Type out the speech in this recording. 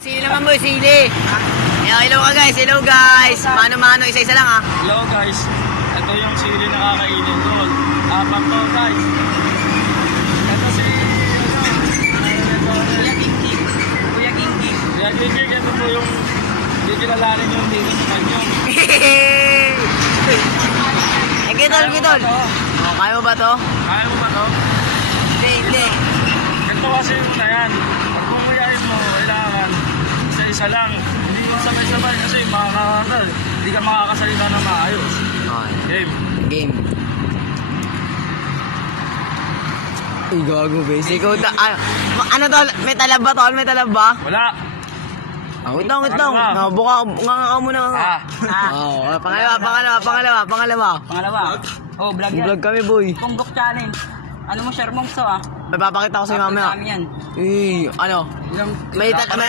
Sili naman boy, sili. Hello, hello ka guys, hello guys. Mano-mano, isa-isa lang ah. Hello guys, ito yung sili na kakainin ko. Apat to guys. Ito si... Kuya Kingi. Kuya Kingi. Kuya Kingi, ito po yung kikilalanin yung dito sa kanyo. Eh, gitol, gitol. Kaya mo ba to? Kaya mo ba to? Hindi, hindi. Ito kasi yung na yan. Isa-isa lang. Hindi mo sabay-sabay kasi makakasal. Hindi ka makakasalita na maayos. Okay, Game. game. Uy, gago, base. Ikaw, ta- ah, ma- ano to? May talab ba to? May talab ba? Wala. Ah, wait lang, wait lang. Pangalawa. Ah, buka, nga nga muna nga. Ah. Ah. Oh, ah, pangalawa, pangalawa, pangalawa, pangalawa. Pangalawa. Oh, vlog yan. Vlog kami, boy. Punggok challenge. Ano mo, share mo gusto ah. May papakita ko sa'yo mamaya. Kami yan. Eh, ano? May, may